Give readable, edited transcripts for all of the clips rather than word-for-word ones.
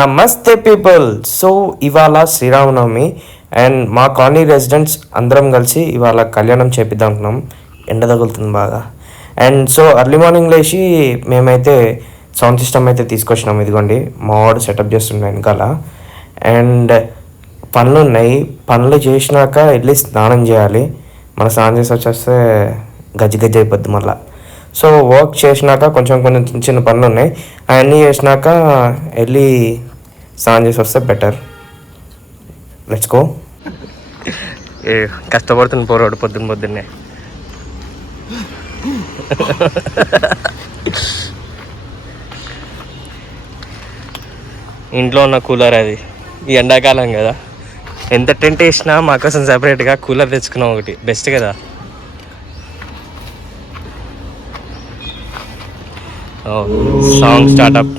నమస్తే people. So ఇవాళ Sri Rama Navami and మా కాలనీ రెసిడెంట్స్ అందరం కలిసి ఇవాళ కళ్యాణం చేపిద్దాం అనుకున్నాం. ఎండ తగులుతుంది బాగా. అండ్ సో ఎర్లీ మార్నింగ్ లేచి మేమైతే సౌండ్ సిస్టమ్ అయితే తీసుకొచ్చినాం. ఇదిగోండి మా వాడు సెటప్ చేస్తున్నాం వెనకాల. అండ్ పనులు ఉన్నాయి. పనులు చేసినాక వెళ్ళి స్నానం చేయాలి. మన స్నానం చేసి వచ్చేస్తే గజ్జి అయిపోద్ది మళ్ళీ. సో వర్క్ చేసినాక కొంచెం చిన్న చిన్న పనులు ఉన్నాయి. అవన్నీ చేసినాక వెళ్ళి స్నానం చేసి వస్తే బెటర్. Let's go. కష్టపడుతుంది పోరాడు పొద్దున్నే. ఇంట్లో ఉన్న కూలర్ అది. ఈ ఎండాకాలం కదా, ఎంత టెంట్ వేసినా మా కోసం సపరేట్గా కూలర్ తెచ్చుకున్నాం. ఒకటి బెస్ట్ కదా. Song startup.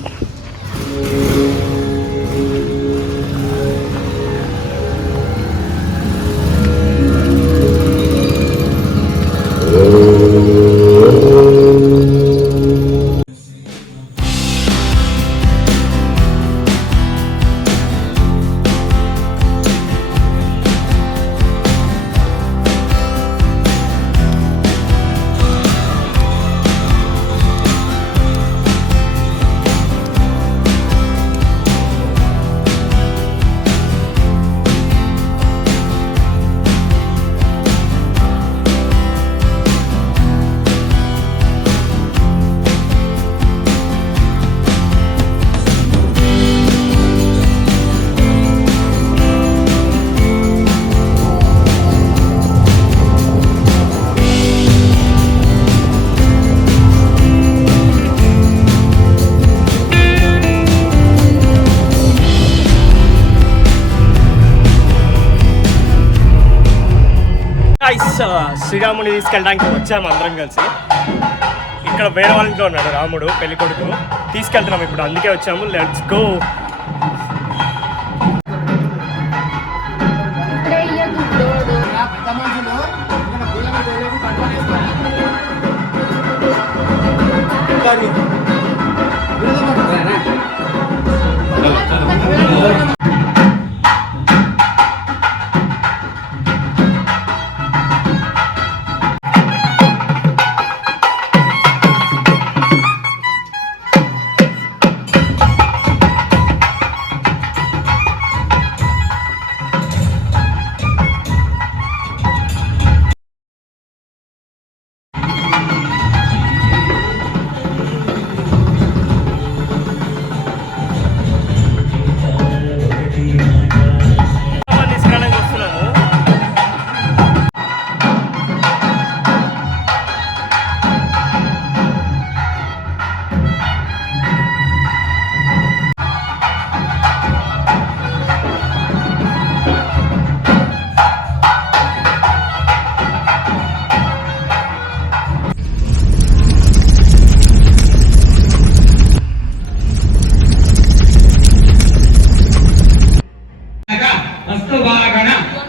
శ్రీరాముని తీసుకెళ్ళడానికి వచ్చాము అందరం కలిసి. ఇక్కడ వేరే వాళ్ళ ఇంట్లో ఉన్నాడు రాముడు, పెళ్లి కొడుకు. తీసుకెళ్తున్నాం ఇప్పుడు, అందుకే వచ్చాము. Let's go.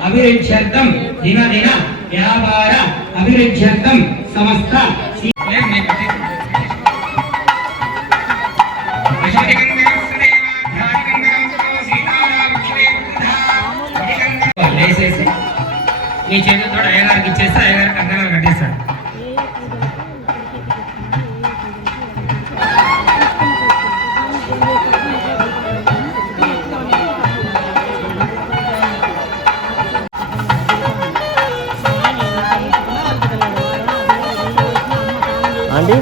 అభివృద్ధ్యర్థం దినదిన వ్యాపార అభివృద్ధ్యర్థం సమస్త లేసేసి ఈ చేతులతో అయ్యగారికి ఇచ్చేస్తే అయ్యగారికి కంకణాలు కట్టేస్తాడు. అండి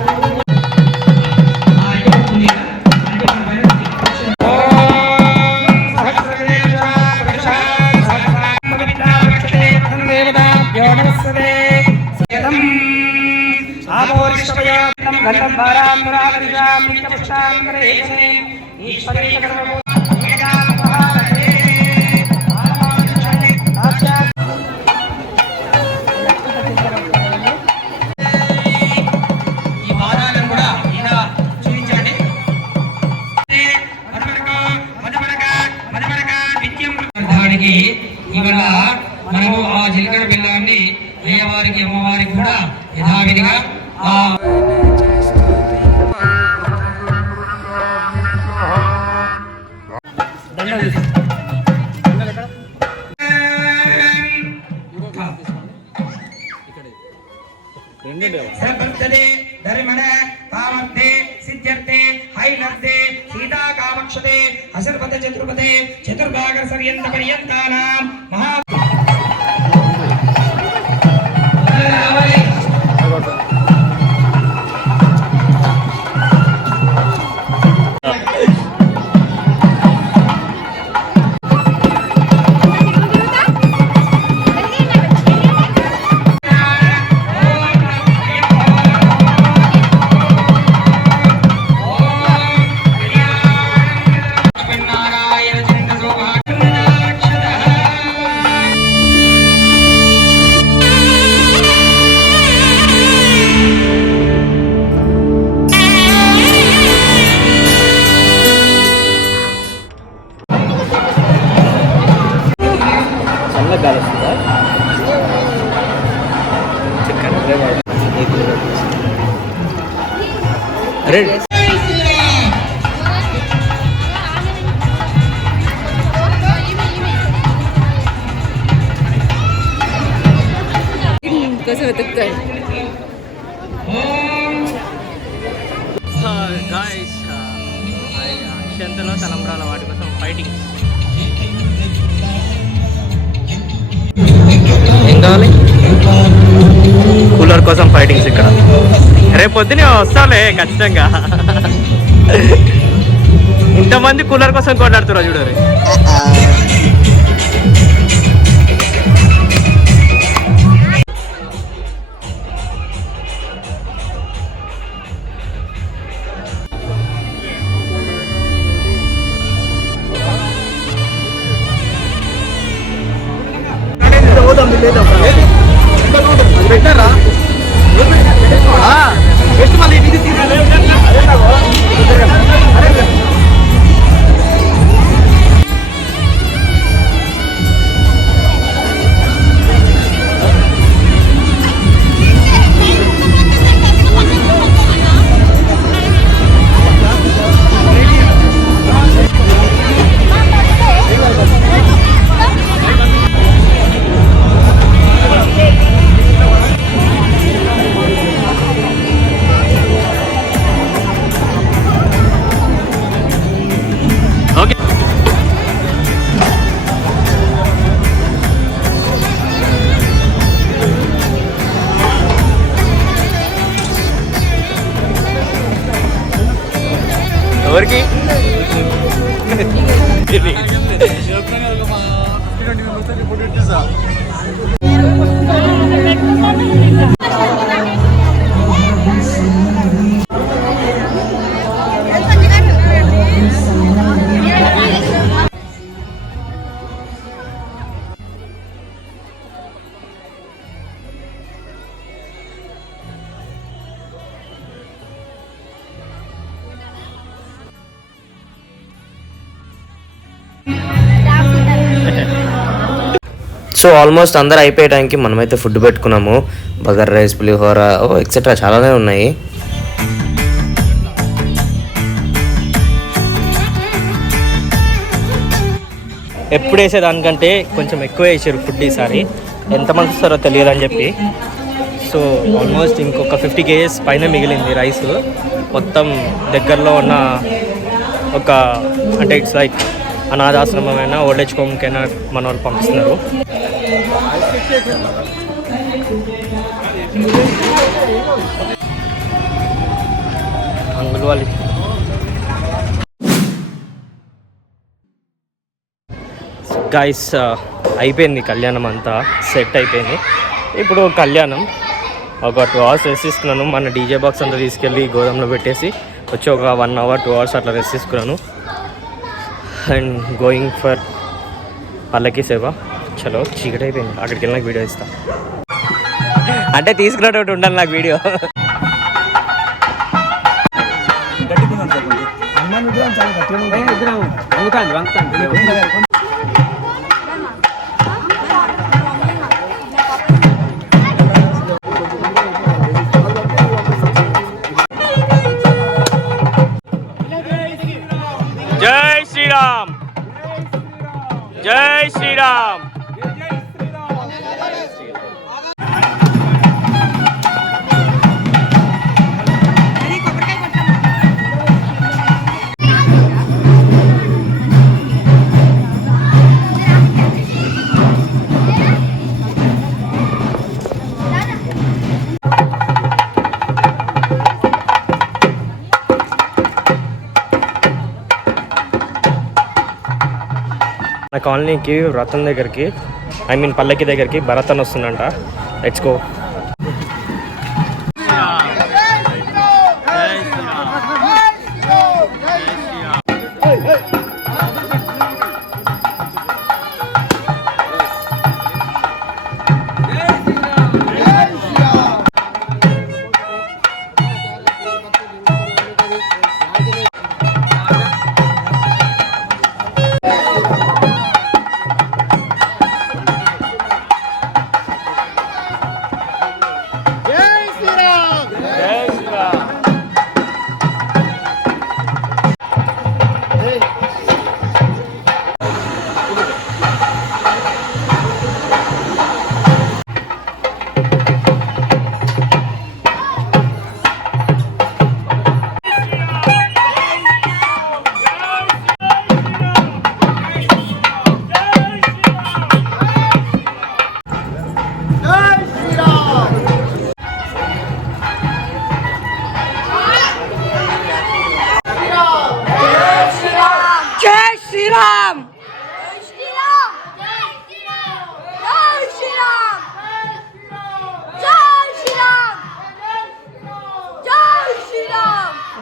ఇవాళ మనము ఆ జీలకర్ర బెల్లాన్ని అయ్యవారికి అమ్మవారికి కూడా యథావిధిగా सर्वर्थदे धर्मणे कामर्थे सिद्ध्यर्थे हैनर्थे सीता कामक्षते असर्वत चतुर्पदे चतुर्भागर सर्यन्त पर्यन्तानां महा కోసం వెతుకుతాడు. గాయస్ అక్షంతలో తలంబ్రాల వాటి కోసం ఫైటింగ్. ఏం కావాలి? కూలర్ కోసం ఫైటింగ్స్ ఇక్కడ. రేపు పొద్దునే వస్తాలే ఖచ్చితంగా. ఇంతమంది కూలర్ కోసం కొట్లాడుతున్నారు చూడరు. ఎవరికి సో ఆల్మోస్ట్ అందరు అయిపోయే టైంకి మనమైతే ఫుడ్ పెట్టుకున్నాము. బగర్ రైస్, పులిహోర, ఎక్సెట్రా చాలానే ఉన్నాయి. ఎప్పుడు వేసేదానికంటే కొంచెం ఎక్కువ వేసారు ఫుడ్ ఈసారి. ఎంతమంది వస్తారో తెలియదని చెప్పి. సో ఆల్మోస్ట్ ఇంకొక 50 kgs పైన మిగిలింది రైస్. మొత్తం దగ్గరలో ఉన్న ఒక అంటే ఇట్స్ లైక్ అనాథాశ్రమమైనా ఓల్డేజ్ హోమ్కైనా మన వాళ్ళు పంపిస్తున్నారు. అంగులు వాళ్ళు గైస్ అయిపోయింది కళ్యాణం అంతా సెట్ అయిపోయింది. ఇప్పుడు కళ్యాణం ఒక 2 hours రెస్ట్ తీసుకున్నాను. మన డీజే బాక్స్ అంతా తీసుకెళ్ళి గోదాంలో పెట్టేసి వచ్చి ఒక 1 hour 2 hours అట్లా రెస్ట్ తీసుకున్నాను. అండ్ గోయింగ్ ఫర్ పల్లకి సేవ. చలో చీకటి అయిపోయింది. అక్కడికి వెళ్ళి నాకు వీడియో ఇస్తా. అంటే తీసుకున్నట్టు ఉండాలి నాకు వీడియో. జై శ్రీరామ్. శ్రీరామ్. నా కాలనీకి వ్రతం దగ్గరికి పల్లకి దగ్గరికి భరత్ అని వస్తుందంట. Let's go.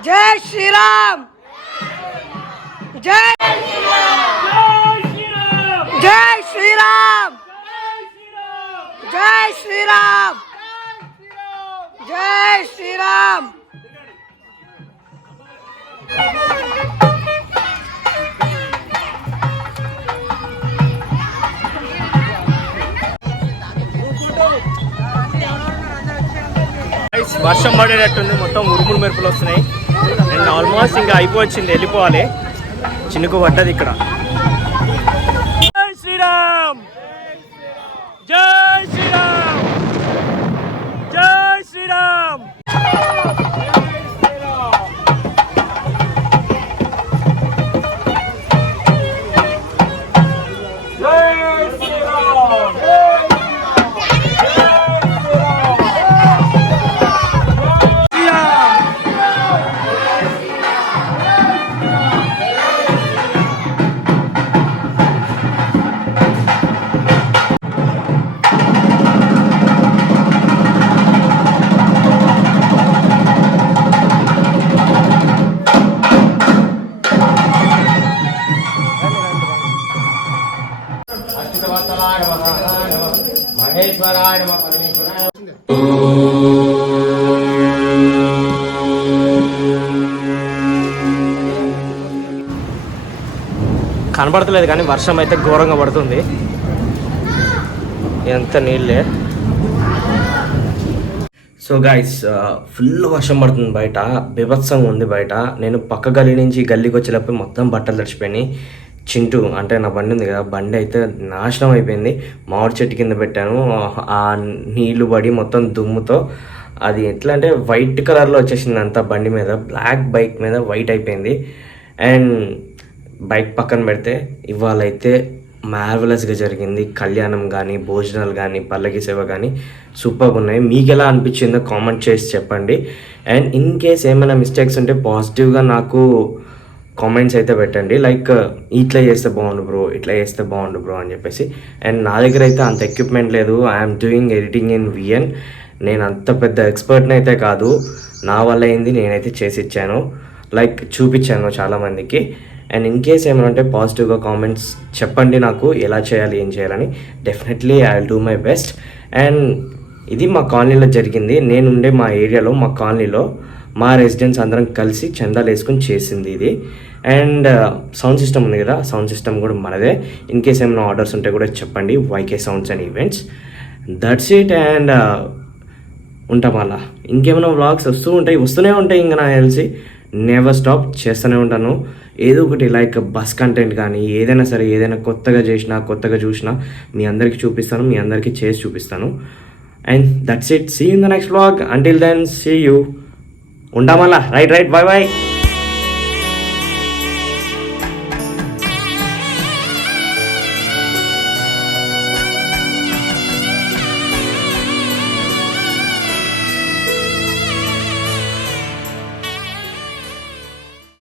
జై శ్రీరామ్. జై జై శ్రీరామ్. జై శ్రీరామ్. జై శ్రీరామ్. వర్షం పడేటట్టుంది, మొత్తం ఉరుములు మెరుపులు వస్తున్నాయి. అండ్ ఆల్మోస్ట్ ఇంకా అయిపోవచ్చింది, వెళ్ళిపోవాలి. చినుకు పడ్డది ఇక్కడ. జై శ్రీరామ్. జై శ్రీరామ్. జై శ్రీరామ్. మహేశ్వరాయ నమః. పరమేశ్వరాయ కనబడతలేదు కానీ వర్షం అయితే ఘోరంగా పడుతుంది. ఎంత నీళ్ళే. సో గైస్, ఫుల్ వర్షం పడుతుంది బయట, బీభత్సంగా ఉంది బయట. నేను పక్క గల్లీ నుంచి గల్లీకి వచ్చేటప్పుడు మొత్తం బట్టలు తడిచిపోయినాయి. చింటూ అంటే నా బండి ఉంది కదా, బండి అయితే నాశనం అయిపోయింది. మామిడి చెట్టు కింద పెట్టాను, ఆ నీళ్లు పడి మొత్తం దుమ్ముతో అది ఎట్లా అంటే వైట్ కలర్లో వచ్చేసింది అంతా బండి మీద. బ్లాక్ బైక్ మీద వైట్ అయిపోయింది. అండ్ బైక్ పక్కన పెడితే ఇవాళ అయితే మార్వలస్గా జరిగింది. కళ్యాణం కానీ, భోజనాలు కానీ, పల్లకి సేవ కానీ సూపర్గా ఉన్నాయి. మీకు ఎలా అనిపించిందో కామెంట్ చేసి చెప్పండి. అండ్ ఇన్ కేస్ ఏమైనా మిస్టేక్స్ ఉంటే పాజిటివ్గా నాకు కామెంట్స్ అయితే పెట్టండి. లైక్ ఇట్లా చేస్తే బాగుండు బ్రో, ఇట్లా చేస్తే బాగుండు బ్రో అని చెప్పేసి. అండ్ నా దగ్గర అయితే అంత ఎక్విప్మెంట్ లేదు. I'm doing editing in VN. నేను అంత పెద్ద ఎక్స్పర్ట్ని అయితే కాదు, నా వల్ల అయింది నేనైతే చేసి ఇచ్చాను, లైక్ చూపించాను చాలామందికి. అండ్ ఇన్ కేస్ ఏమైనా ఉంటే పాజిటివ్గా కామెంట్స్ చెప్పండి నాకు ఎలా చేయాలి, ఏం చేయాలని. Definitely I will do my best. And ఇది మా కాలనీలో జరిగింది. నేనుండే మా ఏరియాలో, మా కాలనీలో మా రెసిడెంట్స్ అందరం కలిసి చందాలు వేసుకొని చేసింది ఇది. అండ్ సౌండ్ సిస్టమ్ ఉంది కదా, సౌండ్ సిస్టమ్ కూడా మనదే. ఇన్ కేస్ ఏమైనా ఆర్డర్స్ ఉంటే కూడా చెప్పండి, YK sounds and events. That's it. And ఉంటాం అలా. ఇంకేమైనా వ్లాగ్స్ వస్తూనే ఉంటాయి ఇంకా నాకు తెలిసి. నెవర్ స్టాప్ చేస్తూనే ఉంటాను. ఏదో ఒకటి లైక్ బస్ కంటెంట్ కానీ ఏదైనా సరే, ఏదైనా కొత్తగా చేసినా, కొత్తగా చూసినా మీ అందరికీ చూపిస్తాను, మీ అందరికీ చేసి చూపిస్తాను. And that's it. See in the next vlog. Until then see you. ఉంటామల్లా. రైట్. బాయ్.